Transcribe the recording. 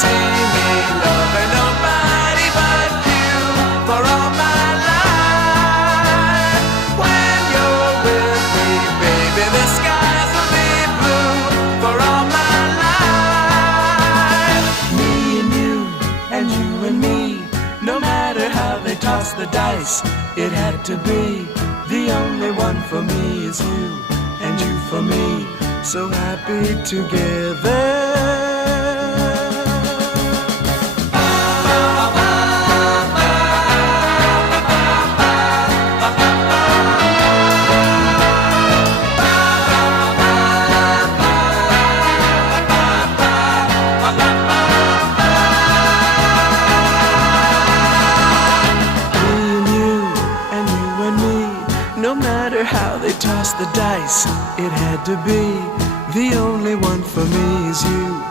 see me loving nobody but you for all my life. When you're with me, baby, the skies will be blue for all my life. Me and you and me, no matter how they toss the dice, it had to be. The only one for me is you, and you for me, so happy together. No matter how they toss the dice, it had to be. The only one for me is you,